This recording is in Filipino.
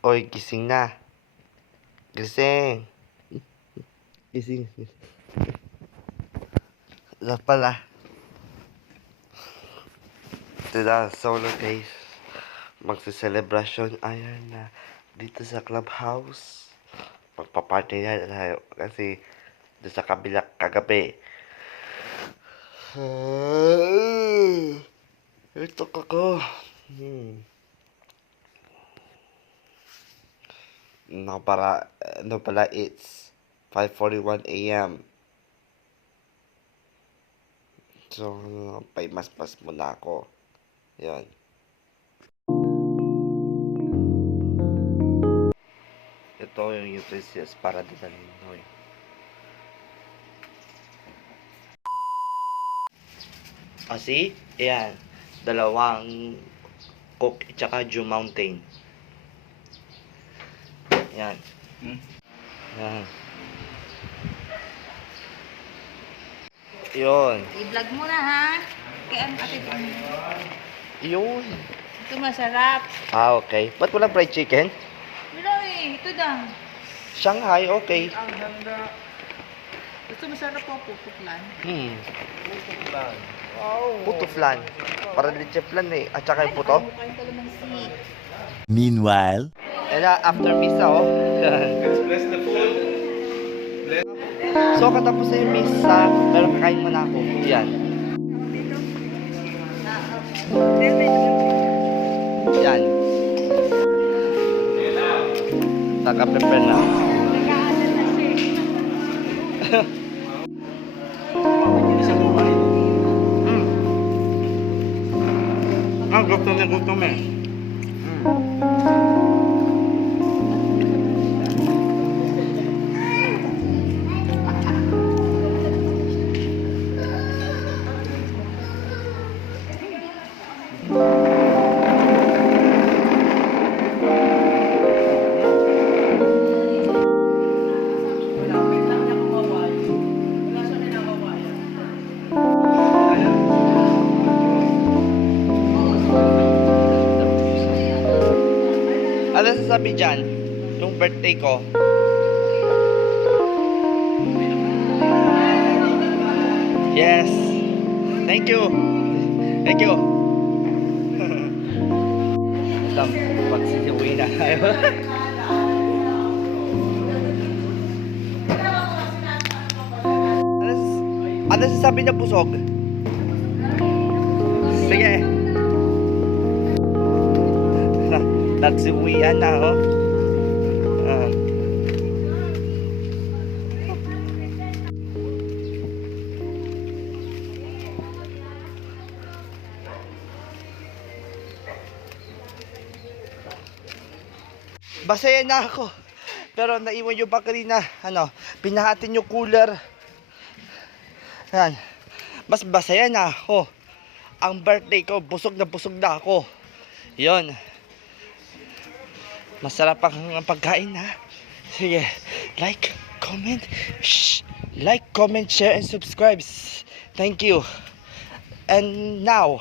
Oy, gising na. Gising. Gising. Wala pala. Today, solo days. Magsa-celebration. Ayan na. Dito sa clubhouse. Magpa-party na tayo. Kasi, doon sa kabila kagabi. Ito kako. No pala, it's 5:41 a.m. So, paimaspas muna ako. Yan. Ito yung utensils para dadalhin mo. Kasi, ayan. Dalawang Coke at saka Dew Mountain. Yan. Yan. Yun. I-vlog mo na ha. Kaya ang ate mo. Yun. Ito masarap. Ah, okay. Ba't walang fried chicken? Wala eh. Ito lang. Shanghai, okay. Ang ganda. Ito masarap po pupuklan. Putuflan. Wow. Putuflan. Para leche flan eh. At saka yung puto. Kain kalamansi. Meanwhile, And after misa, oh. Bless the food. So, katapos na yung misa, pero kakain muna ako. Yan. Yan. Naka-prepare na. Gutom eh. Ano sasabi dyan? Yung birthday ko. Yes. Thank you. Thank you. Magsisiuwi na tayo. Ano sasabi niya, busog? Sige. Nagsiuwian na, oh. Basaya na ako. Pero naiwan yung bakery na, pinahatin yung cooler. Yan. Mas basaya na ako. Ang birthday ko, busog na ako. Yon. Masarap ang pagkain ha. Sige, like, comment, share and subscribe. Thank you. And now,